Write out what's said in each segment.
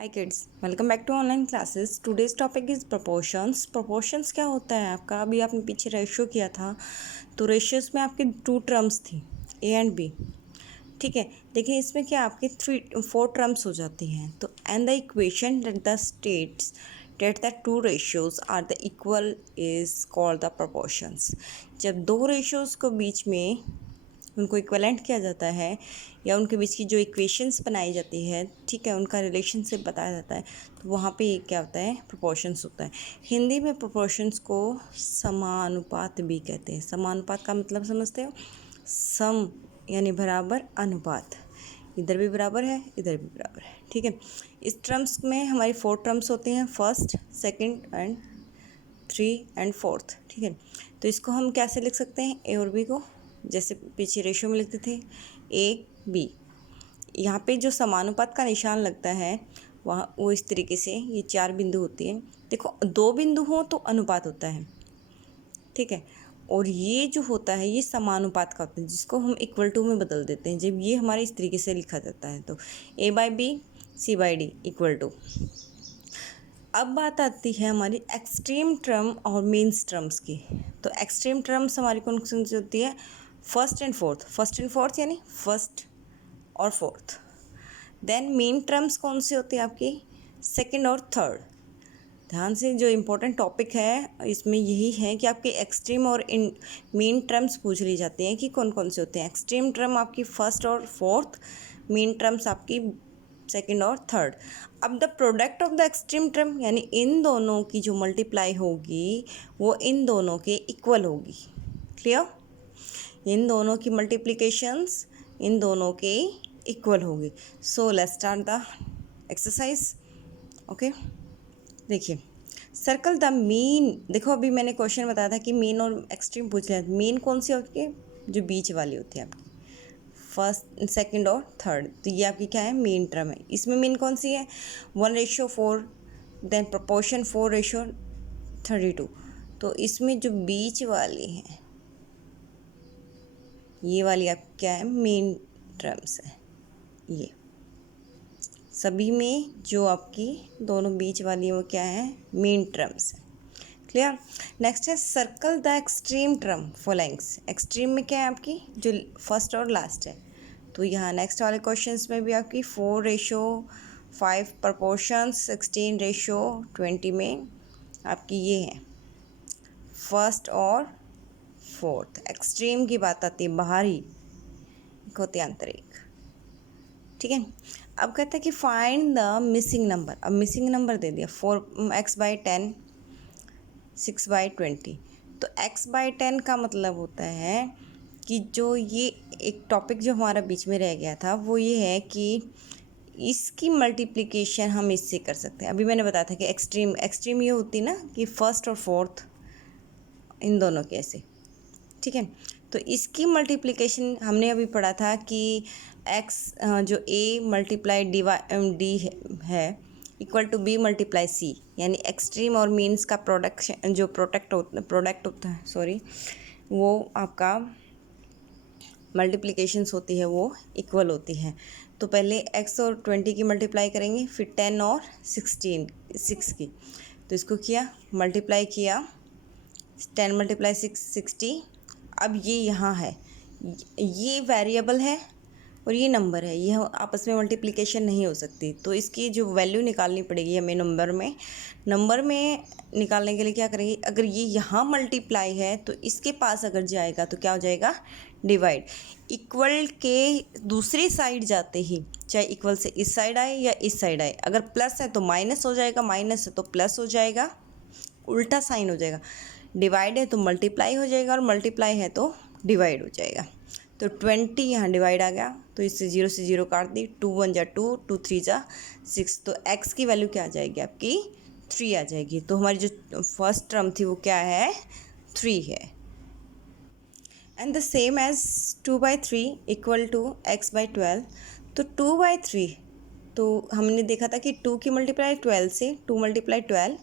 Hi kids, welcome back to online classes. Today's topic is proportions. Proportions क्या होता है आपका? अभी आपने पीछे रेशियो किया था, तो रेशियोज में आपकी 2 टर्म्स थी, ए एंड बी। ठीक है, देखिए इसमें क्या आपके 4 टर्म्स हो जाती हैं। तो and the equation that the states that the 2 ratios are the equal is called the proportions. जब 2 रेशियोज को बीच में उनको इक्वलेंट किया जाता है या उनके बीच की जो इक्वेशंस बनाई जाती है, ठीक है, उनका रिलेशनशिप बताया जाता है, तो वहाँ पे क्या होता है? प्रोपोर्शंस होता है। हिंदी में प्रोपोर्शंस को समानुपात भी कहते हैं। समानुपात का मतलब समझते हो? सम यानी बराबर, अनुपात, इधर भी बराबर है, इधर भी बराबर है। ठीक है, इस टर्म्स में हमारी 4 टर्म्स होती हैं, first, second and 3 and 4th। ठीक है, तो इसको हम कैसे लिख सकते हैं? ए और बी को जैसे पीछे रेशियो में लिखते थे, ए बी। यहाँ पे जो समानुपात का निशान लगता है वहाँ वो इस तरीके से ये 4 बिंदु होती है। देखो 2 बिंदु हो तो अनुपात होता है, ठीक है, और ये जो होता है ये समानुपात का होता है, जिसको हम इक्वल टू में बदल देते हैं। जब ये हमारे इस तरीके से लिखा जाता है तो A by B, C by D equal to. अब बात आती है हमारी एक्सट्रीम टर्म और मीन्स टर्म्स की। तो एक्सट्रीम टर्म्स हमारी कौन कौन सी होती है? First and fourth. First and fourth यानी फर्स्ट और फोर्थ। देन मीन टर्म्स कौन सी होती है आपकी? सेकंड और थर्ड। ध्यान से, जो इम्पोर्टेंट टॉपिक है इसमें यही है कि आपके एक्सट्रीम और इन मीन टर्म्स पूछ ली जाती हैं कि कौन कौन से होते हैं। एक्सट्रीम टर्म आपकी फर्स्ट और फोर्थ, मीन टर्म्स आपकी सेकंड और थर्ड। अब the product of the extreme term यानी इन दोनों की जो मल्टीप्लाई होगी वो इन दोनों के इक्वल होगी। क्लियर? इन दोनों की मल्टीप्लिकेशंस इन दोनों के इक्वल होगी। So let's start the exercise. Okay, देखिए, सर्कल द मीन। देखो अभी मैंने क्वेश्चन बताया था कि मीन और एक्सट्रीम पूछ लिया। मीन कौन सी होती है? जो बीच वाली होती है आपकी, फर्स्ट, सेकंड और थर्ड। तो ये आपकी क्या है? मीन टर्म है। इसमें मीन कौन सी है? 1:4। Then proportion 4:32। तो इसमें जो बीच वाली है ये वाली आप क्या है? मीन टर्म्स है। ये सभी में जो आपकी दोनों बीच वाली है वो क्या है? मीन टर्म्स है। क्लियर? नेक्स्ट है circle the extreme term for lengths. Extreme में क्या है आपकी? जो फर्स्ट और लास्ट है। तो यहाँ नेक्स्ट वाले क्वेश्चंस में भी आपकी 4:5 प्रपोर्शंस 16:20 में आपकी ये है फर्स्ट और फोर्थ। एक्सट्रीम की बात आती है, बाहरी होती है आंतरिक। ठीक है, अब कहता है कि फाइंड द मिसिंग नंबर। अब मिसिंग नंबर दे दिया 4x/10, 6/20। तो x/10 का मतलब होता है कि जो ये एक टॉपिक जो हमारा बीच में रह गया था वो ये है कि इसकी मल्टीप्लिकेशन हम इससे कर सकते हैं। अभी मैंने बताया था कि एक्सट्रीम ये होती ना कि फर्स्ट और फोर्थ इन दोनों के ऐसे। ठीक है, तो इसकी मल्टीप्लिकेशन हमने अभी पढ़ा था कि x जो a मल्टीप्लाई डी है equal to b multiply c, यानी एक्सट्रीम और मीन्स का प्रोडक्शन जो प्रोडक्ट होता है, सॉरी, वो आपका मल्टीप्लिकेशंस होती है वो इक्वल होती है। तो पहले x और 20 की मल्टीप्लाई करेंगे, फिर 10 और 6 की। तो इसको किया, मल्टीप्लाई किया, 10 × 6 60। अब ये यहाँ है, ये वेरिएबल है और ये नंबर है, ये आपस में मल्टीप्लिकेशन नहीं हो सकती। तो इसकी जो वैल्यू निकालनी पड़ेगी हमें नंबर में निकालने के लिए क्या करेंगे? अगर ये यहाँ मल्टीप्लाई है तो इसके पास अगर जाएगा तो क्या हो जाएगा? डिवाइड। इक्वल के दूसरी साइड जाते ही, चाहे इक्वल से इस साइड आए या इस साइड आए, अगर प्लस है तो माइनस हो जाएगा, माइनस है तो प्लस हो जाएगा, उल्टा साइन हो जाएगा। डिवाइड है तो मल्टीप्लाई हो जाएगा और मल्टीप्लाई है तो डिवाइड हो जाएगा। तो 20 यहाँ डिवाइड आ गया, तो इससे 0 से 0 काट दी, 2 × 1 = 2, 2 × 3 = 6। तो x की वैल्यू क्या आ जाएगी आपकी? 3 आ जाएगी। तो हमारी जो फर्स्ट टर्म थी वो क्या है? 3 है। And the same as 2/3 = x/12। तो 2/3, तो हमने देखा था कि 2 की मल्टीप्लाई 12 से, 2 × 12,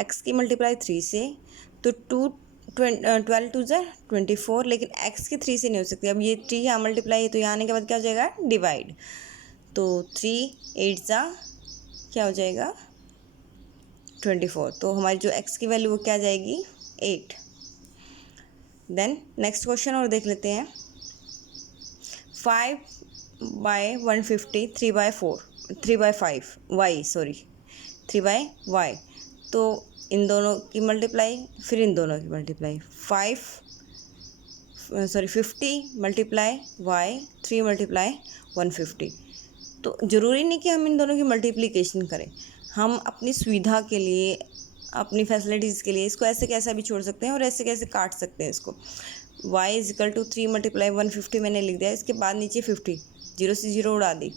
x की मल्टीप्लाई 3 से, तो 12 2 ज़ा 24, लेकिन x की 3 से नहीं हो सकती। अब ये 3 यहाँ मल्टीप्लाई है तो यहाँ आने के बाद क्या हो जाएगा? डिवाइड। तो 3 8 ज़ा क्या हो जाएगा 24। तो हमारी जो x की वैल्यू वो क्या जाएगी 8। देन नेक्स्ट क्वेश्चन और देख लेते हैं। 5/150 3/5 तो इन दोनों की मल्टीप्लाई, फिर इन दोनों की मल्टीप्लाई, 50 मल्टीप्लाई y, 3 मल्टीप्लाई 150। तो ज़रूरी नहीं कि हम इन दोनों की मल्टीप्लिकेशन करें, हम अपनी सुविधा के लिए, अपनी फैसिलिटीज़ के लिए इसको ऐसे कैसा भी छोड़ सकते हैं और ऐसे कैसे काट सकते हैं इसको। y = 3 मल्टीप्लाई 150 मैंने लिख दिया, इसके बाद नीचे 50, 0 से 0 उड़ा दी,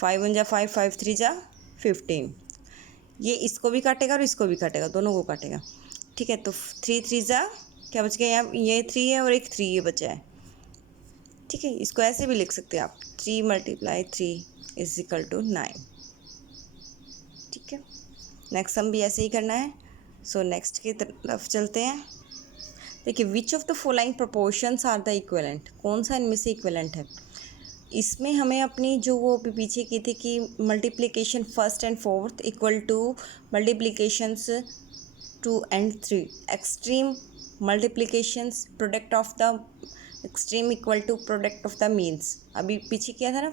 5 1 जा 5, 5 3 जा 15। ये इसको भी काटेगा और इसको भी काटेगा, दोनों को काटेगा। ठीक है, तो 3 3 जा क्या बच गया यहाँ, ये 3 है और एक 3 ये बचा है। ठीक है, इसको ऐसे भी लिख सकते हैं आप, 3 मल्टीप्लाई 3 = 9। ठीक है, नेक्स्ट सम भी ऐसे ही करना है। सो नेक्स्ट की तरफ चलते हैं। देखिए, which of the following proportions are the equivalent, कौन सा इनमें से इक्विवेलेंट है। इसमें हमें अपनी जो वो अभी पीछे की थी कि multiplication first and fourth equal to multiplications 2 and 3, extreme multiplications product of the extreme equal to product of the means, अभी पीछे किया था ना,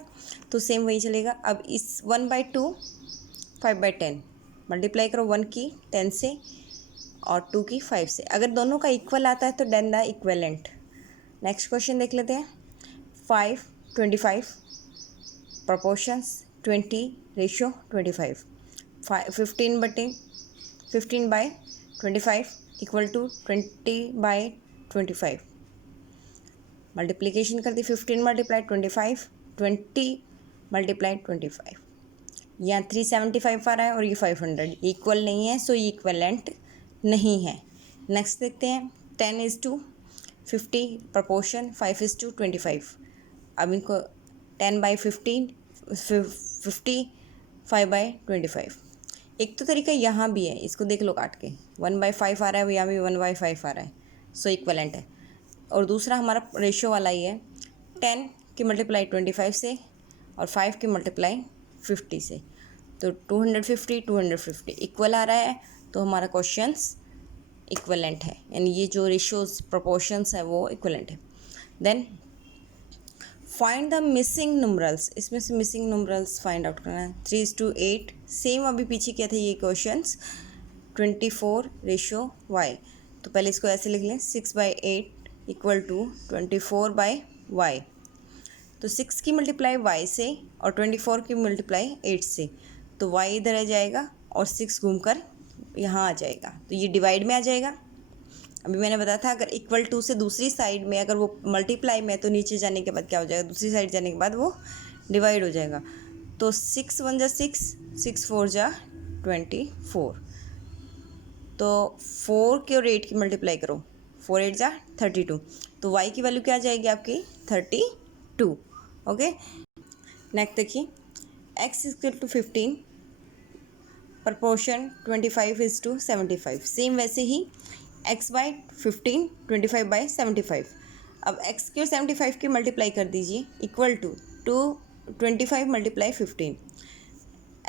तो सेम वही चलेगा। अब इस 1/2 5/10 मल्टीप्लाई करो 1 की 10 से और 2 की 5 से, अगर दोनों का इक्वल आता है तो then the equivalent. Next question देख लेते हैं। 5 25 प्रोपोर्शंस 20:25, 15/25 इक्वल टू 20/25। मल्टीप्लिकेशन कर दी, 15 मल्टीप्लाई 25, 20 मल्टीप्लाई 25। यहाँ 375 आ रहा है और ये 500, इक्वल नहीं है, सो ये इक्विवेलेंट नहीं है। नेक्स्ट देखते हैं। 10:50 प्रोपोर्शन 5:25। अब इनको 10/15 50 5/25। एक तो तरीका यहाँ भी है, इसको देख लो काट के, 1/5 आ रहा है, यहाँ भी 1/5 आ रहा है, सो इक्विवेलेंट है। और दूसरा हमारा रेशियो वाला ही है, 10 की मल्टीप्लाई 25 से और 5 की मल्टीप्लाई 50 से, तो 250 इक्वल आ रहा है, तो हमारा क्वेश्चंस इक्विवेलेंट है, यानी ये जो रेशियोज प्रोपोर्शंस है वो इक्विवेलेंट है। देन फाइंड द मिसिंग नुमरल्स, इसमें से मिसिंग नुमरल्स फाइंड आउट करना है। 3:8 सेम अभी पीछे किया था ये क्वेश्चंस। 24:y, तो पहले इसको ऐसे लिख लें, 6/8 इक्वल टू 24/y। तो 6 की मल्टीप्लाई y से और 24 की मल्टीप्लाई 8 से, तो y इधर आ जाएगा और 6 घूमकर यहाँ आ जाएगा, तो ये डिवाइड में आ जाएगा। अभी मैंने बताया था अगर इक्वल टू से दूसरी साइड में अगर वो मल्टीप्लाई में, तो नीचे जाने के बाद क्या हो जाएगा, दूसरी साइड जाने के बाद वो डिवाइड हो जाएगा। तो 6 1 जा 6, 6 4 जा 24, तो 4 की और 8 की मल्टीप्लाई करो, 4 8 जा 32, तो y की वैल्यू क्या आ जाएगी आपकी 32। ओके, नेक्स्ट देखिए, x = 15 प्रोपोर्शन 25:75, सेम वैसे ही x/15 25/75। अब x की और 75 की मल्टीप्लाई कर दीजिए, इक्वल टू 25 मल्टीप्लाई 15,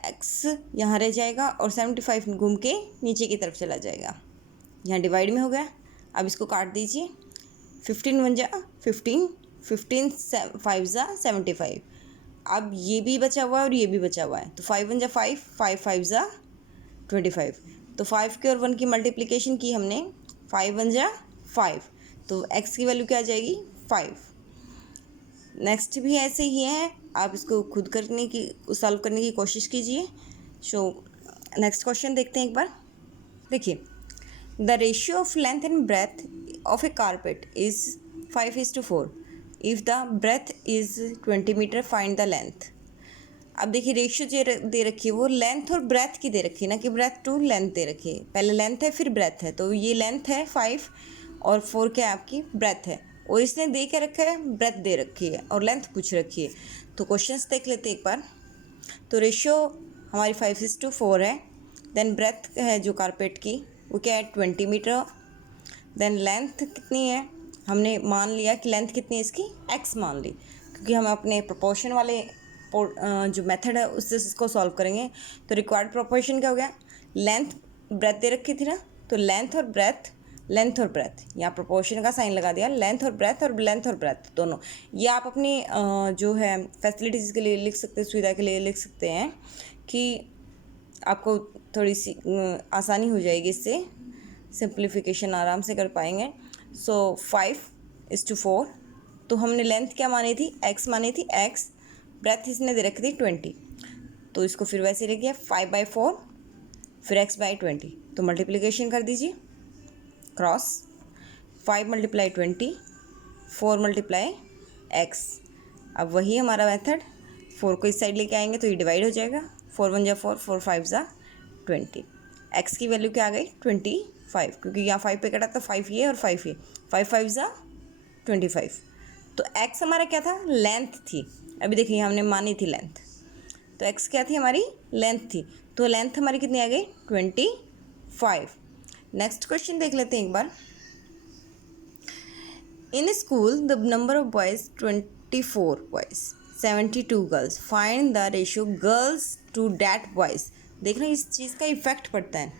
x यहाँ रह जाएगा और 75 घूम के नीचे की तरफ चला जाएगा, यहाँ डिवाइड में हो गया। अब इसको काट दीजिए, 15 1 जा 15, 15 5 जा 75। अब ये भी बचा हुआ है और ये भी बचा हुआ है, तो 5 1 जा 5, 5 5 जा 25, तो 5 के और 1 की मल्टीप्लिकेशन की हमने, 5 1 जा 5, तो x की वैल्यू क्या आ जाएगी 5। नेक्स्ट भी ऐसे ही है, आप इसको खुद सॉल्व करने की कोशिश कीजिए। सो नेक्स्ट क्वेश्चन देखते हैं एक बार। देखिए, the ratio of length and breadth of a carpet is 5:4, if the breadth is 20 metre, find the length. अब देखिए, रेशियो जो दे रखी है वो लेंथ और ब्रेथ की दे रखी है, ना कि ब्रेथ टू लेंथ दे रखी है। पहले लेंथ है फिर ब्रेथ है, तो ये लेंथ है 5 और 4 क्या आपकी ब्रेथ है, और इसने दे के रखा है ब्रेथ दे रखी है और लेंथ पूछ रखी है। तो क्वेश्चंस देख लेते हैं एक बार। तो रेशियो हमारी 5:4 है। देन ब्रेथ है जो कारपेट की वो क्या है 20 मीटर। देन लेंथ कितनी है, हमने मान लिया कि लेंथ कितनी है इसकी x मान ली, क्योंकि हम अपने प्रोपोर्शन वाले जो मेथड है उससे इसको सॉल्व करेंगे। तो रिक्वायर्ड प्रोपोर्शन क्या हो गया, लेंथ ब्रेथ दे रखी थी ना, तो लेंथ और ब्रेथ, लेंथ और ब्रेथ, यहाँ प्रोपोर्शन का साइन लगा दिया, लेंथ और ब्रेथ दोनों। ये आप अपनी जो है फैसिलिटीज़ के लिए लिख सकते हैं, सुविधा के लिए लिख सकते हैं कि आपको थोड़ी सी आसानी हो जाएगी, इससे सिंप्लीफिकेशन आराम से कर पाएंगे। सो 5:4, तो हमने लेंथ क्या मानी थी, x मानी थी, x, ब्रेथ इसने दे रखी थी 20, तो इसको फिर वैसे लिख दिया 5/4 फिर x/20, तो मल्टीप्लिकेशन कर दीजिए क्रॉस 5 × 20 4 × x। अब वही हमारा मेथड, 4 को इस साइड लेके आएंगे तो ये डिवाइड हो जाएगा, 4 × 1 = 4, 4 × 5 = 20। x की वैल्यू क्या आ गई 25, क्योंकि यहाँ 5 पे कटा तो 5 ये और 5 ये, 5 × 5 = 25। तो x हमारा क्या था, लेंथ थी। अभी देखिए हमने मानी थी लेंथ, तो x क्या थी हमारी, लेंथ थी, तो लेंथ हमारी कितनी आ गई 25। नेक्स्ट क्वेश्चन देख लेते हैं एक बार। In school the number of boys 24 boys 72 girls, find the ratio girls to that boys. देखना इस चीज़ का इफेक्ट पड़ता है,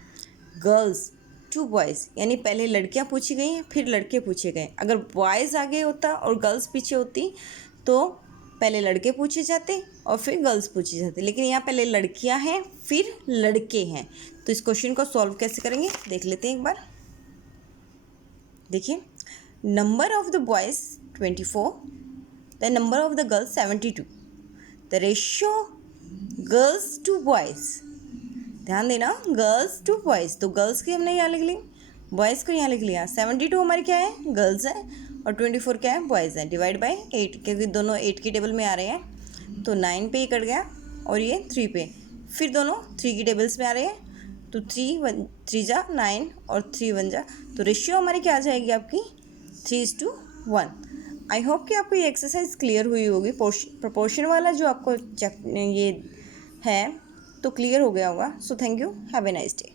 गर्ल्स टू बॉयज़, यानी पहले लड़कियां पूछी गई हैं फिर लड़के पूछे गए। अगर बॉयज़ आगे होता और गर्ल्स पीछे होती तो पहले लड़के पूछे जाते और फिर गर्ल्स पूछी जाती, लेकिन यहाँ पहले लड़कियां हैं फिर लड़के हैं। तो इस क्वेश्चन को सॉल्व कैसे करेंगे देख लेते हैं एक बार। देखिए, number of the boys 24, the number of the girls 72, the ratio girls to boys, ध्यान देना गर्ल्स टू बॉयज़, तो गर्ल्स की हमने यहाँ लिख ली, बॉयज़ को यहाँ लिख लिया। 72 हमारी क्या है, गर्ल्स है, और 24 क्या है, बॉयज़ है। डिवाइड बाय 8, क्योंकि दोनों 8 की टेबल में आ रहे हैं, तो 9 पे ही कट गया और ये 3 पे, फिर दोनों 3 की टेबल्स में आ रहे हैं, तो 3 जा 9 और 3 1 जा, तो रेशियो हमारी क्या आ जाएगी आपकी 3:1। आई होप कि आपको ये एक्सरसाइज क्लियर हुई होगी। प्रोपोर्शन वाला जो आपको ये है तो क्लियर हो गया होगा। So thank you, have a nice day.